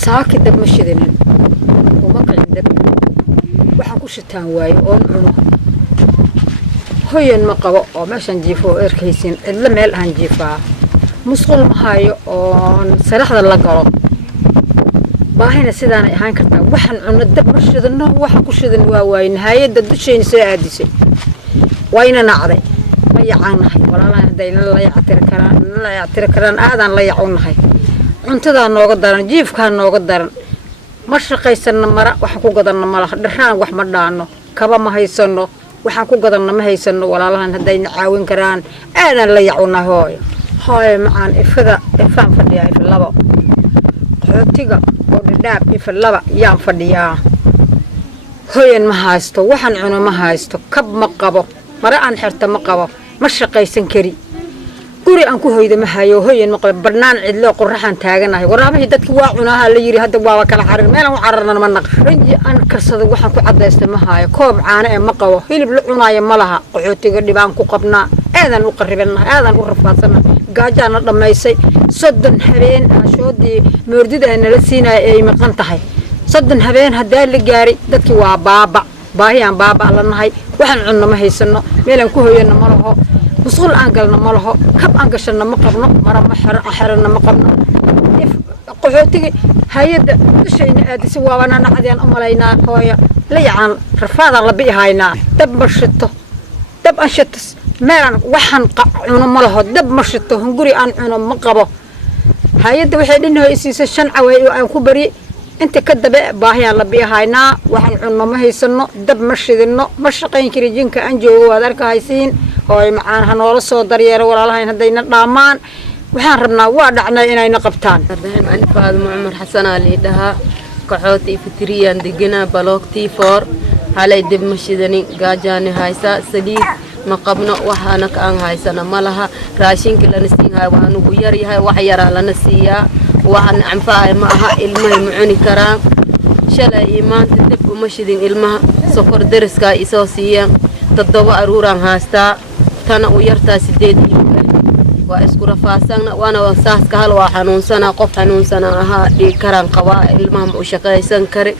saaki dab ma shidinin uma kicin dab waxaan ku shitaan waaye oon cuno hoyan ma qabo oo meeshan jiifo oo erkaysin cidla meel aan jiifaa musqul ma hayo oon saraxda la galo baahina sidaan ay ahaan kartaa waxaan cuno dab ma shidano waxaan ku shidan waa waaye nihayada dushayna soo aadisay wayna nacday ma yacaanahay walaalahan hadayna la yactiri karaan aadaan la yacunahay cuntadaa nooga daran jiifkaa nooga daran ma shaqaysana mara waxaan ku gadanna malaha dharaan wax ma dhaano kaba ma haysano waxaan ku gadanna ma haysano walaalahan hadayna caawin karaan aadaan la yacunahay hooyo macaan ifaan fadhiyaa iflabo qaxootiga oo dhadhaab iflaba yaan fadhiyaa hoyan ma haysto waxaan cuno ma haysto kab ma qabo mara aan xirta ma qabo ma shaqaysan kari guri aan ku hoyda ma hayo hoyan ma qabo barnaan cidlo qorraxan taaganahay waraabihii dadkii waa cunaha la yiri hadda waa kala xarir meelan u cararna ma naq ranji aan karsado waxaan ku cadeystay ma hayo koob caano ee ma qabo hilib la cunaayo ma laha qaxootiga dhibaan ku qabnaa aadan u qarribana aadan u rafaasana gaajana dhamaysay 30 habeen ashoodii moordida nala siinay ay maqan tahay 30 habeen hadaa la gaari dadkii waa baahiyaan baaba la nahay waxaan cunno ma haysano meelan ku hoyana ma laho مسؤول أنقلنا ماله كب أنقشنا مقبنا مرة محرنا مقبنا قحوتي هيد شيء نادي سوا وانا نعدي أن أملينا هويا ليعان رفاض الله بيهاينا دب مرشته دب أنشتس مالن وحن قعنا ماله دب مرشته هنقولي أن عنا مقبه هيد وحيد إنه يسيس الشنع وأن كبري أنت كذب باهي الله بيهاينا وحن عنا ما هيسنو دب مرشدنا مرشقين كريجين كأنجو وذلك هايسين هاي معان هنولا سو دريرة ولا لهين هدينا دامان وحن ربنا وادعنا إننا قبطان. أنا فاطمة عمر حسن علي دها كحوتي فتريان دقنا بلوكتي فور على دب مشيدني جاجاني هايسا سديد مقبنا وحناك عن هايسنا مالها راشين كلا نسين هاي وحنو بيري هاي وحيرا لنا سيا وحن عنفاها معها الماء معوني كرام شلا إيمان تدب مشيدين الماء سفر درس كا إساسيا تضوى أروران هاستا تنا ويرتا سديد واسكور فاسنا وانا وساس كهل وحنون سنة قف حنون سنة ها دي كران قوائل المهم وشقايسن كري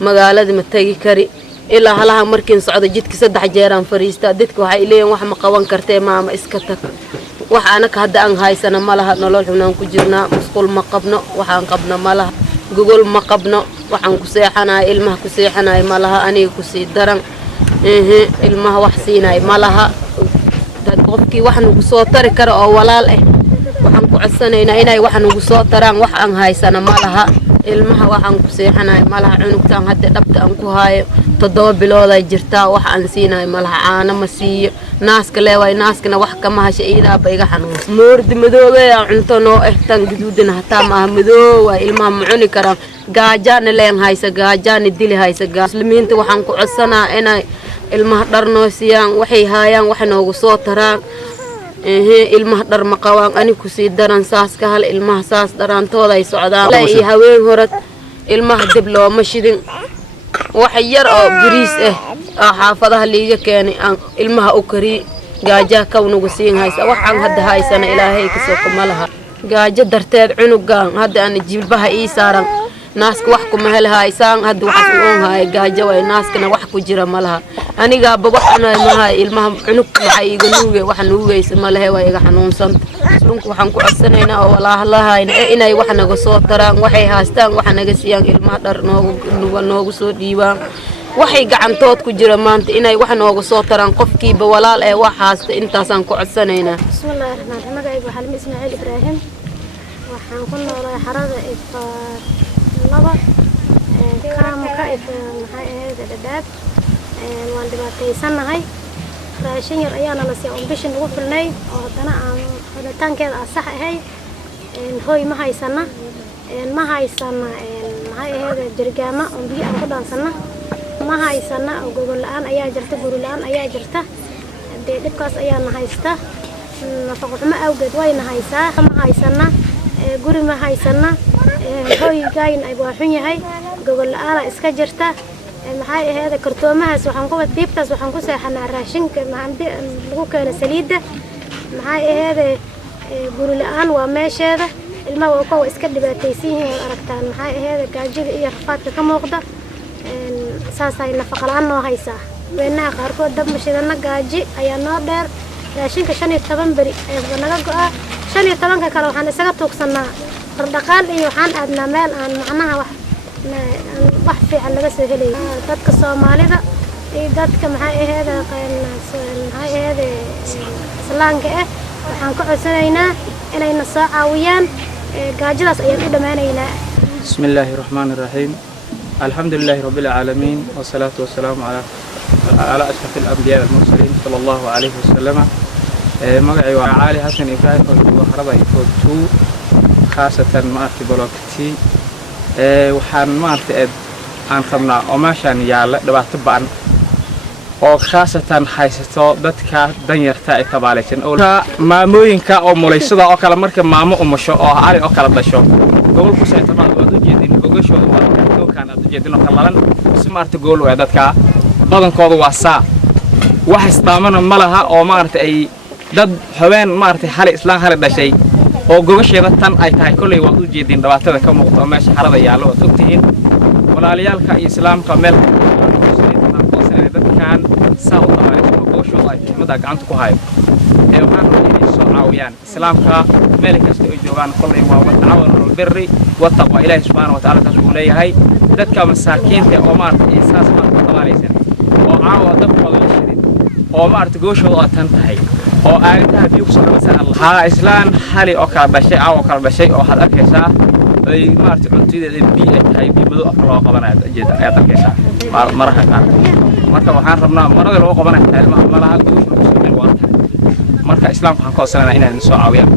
مقالة متاجي كري إلا هلها مركن صعود جدك سدح جيران فريستا دتك وحي إليه وح مقوان كرتي ما إسكتك وح أنا كهدا أن هاي سنة مالها نلول حنا كجرنا مسقول مقبنا وحن قبنا مالها جوجل مقبنا وحن كسيحنا المه كسيحنا مالها أني كسي درن المه وحسينا مالها dadkii waxan ugu soo tari karo oo walaal ah waxan ku codsanaynaa inay waxan ugu soo taraan wax aan haysana malaha ilmaha waxan ku seexanay malaha cunugtaan hadda dhabta aan ku haayo 7 bilood ay jirtaa wax aan siinay malaha caano ma siiyo naaska leeway naaskana wax kama hasha iidaa bayga xanuun moordi madoobe aan cunto noo tan guduudina hataa ma madoow waa ilmaha ma cuni karaan gaajana leen haysa gaajana dili haysa muslimiinta waxan ku codsanaa inay ilmaha dharnoo siiyaan waxay haayaan wax noogu soo taraan ilmaha dhar ma qabaan ani ku sii daran saas ka hal ilmaha saas daraantooda ay socdaan la ii haween horad ilmaha dib loo ma shidin wax yar oo bariis ah xaafadaha liiga keenay aan ilmaha u kari gaaja ka unugu siin haysa waxaan hadda haysana ilaahay ka soo kumalaha gaaja darteed cunugan hadda aan jilbaha ii saaran naaska wax kuma helhaysaan hadda wax uu haay gaajo way naaskana wax ku jira malaha aniga babaxna ma ilmaha cunug waxa iga nuuge wax nuugaysa malaha way iga xanuunsan runku waxaan ku codsanaynaa oo walaalahaayna inay wax naga soo taraan waxay haastaan wax naga siiyaan ilmaha dhar noogu soo dhiibaan waxay gacantood ku jira maanta inay wax noogu soo taraan qofkiiba walaal ee wax haasta intaasaan ku codsanaynaa bismillaahir rahmaanir rahiim waxaan ismaaciil ibraahim waxaan ku noolahay xarada laba kaama ka maxay ahayd dhadhaab waan dhibaataysanahay raashin yar ayaana la siiyay bishan ugu filnay oo hadana aan xulitaankeeda sax ahay hooy ma haysana maxay ahayd jirgaama oo biyo aan ku dhaansana ma haysana oo gogol la'aan ayaa jirta guri la'aan ayaa jirta dhibkaas ayaana haysta nafaqo xumo awgeed wayna haysaa ma haysana guri ma haysana hooy gayn ay baaxun yahay gogol la'aan iska jirta maxay ahayd kartoomahaas waxaan ku diibtaas waxaan ku seexanaa raashinka lagu keenay saliida maxay ahayd guri la'aan waa meesheeda ilmaha waa kuwa iska dhibaataysan yihiin oo aragtaan maxay ahayd gaajida iyo rafaadka ka muuqda saasay nafaqa la'aan noo haysaa weenaha qaarkood dab mashidana gaaji ayaa noo dheer raashinka 15 bari ayaa naga go'a 15 kale waxaan isaga tuugsanaa dhaqaal iyo waxaan aadnaa meel aan macnaha wax fiican laga soo helay dadka Soomaalida iyo dadka maxay ahayd islaamka waxaan ku codsanaynaa inayna soo caawiyaan gaajidaas ayaan u dhamaanaynaa. Bismillahir Rahmanir Rahim. Alhamdulillahi Rabbil Alamin wassalatu wassalamu ala ashrafil anbiya wal mursalin sallallahu alayhi wasallam. Magacay waa Ali Hassan Ibrahim oo xarada ifootu khaasatan maarti bolokti waxaan maarti aan qabnaa oo meeshan yaala dhibaato baan oo khaasatan haysato dadka danyarta ay tabaalaysan oo maamooyinka oo muleysada oo kala marka maamo umusho oo ari oo kala dhasho gobol ku soo tabaad oo jeedin gogashooda waa dookan aad jeedin oo kalalan smarta gool waa dadka badankooda waa saa wax isdaamana malaha oo maarta ay dad haween maarta hal islaan hal dhashay oo gogasheeda tan ay tahay kulay waa u jeedin dhibaatada ka muuqata meesha xarada yaalo oo ogtihiin walaaliyalka islaamka meel dadkan saa u tabaaysan oo gogashooda ay ximada gacanta ku hayo waxaan rabaa soo caawiyaan islaamka meel kasta ay joogaan kulay waa wadaawada birri wattaqwa ilaahi subhanahu wa ta'ala taas uu leeyahay dadka masaakiinta oo maarta isaas ma tabaaysan oo caawa dabkooda la shirin oo maarta gogashooda tan tahay oo aayadaha biyo ku soo dhawaysaan Allah islaan xali oo kala dhashay oo kala dhashay oo had arkaysaa ay maarta cuntideeda biyo tahay bimado afar loo qabanayo jeeda ay arkaysaa maraha qaar marka waxaan rabnaa marada loo qabanayo ilmaha malaha gogashooda marka islaamka waxaan ka codsanaynaa inaan soo caawiyaan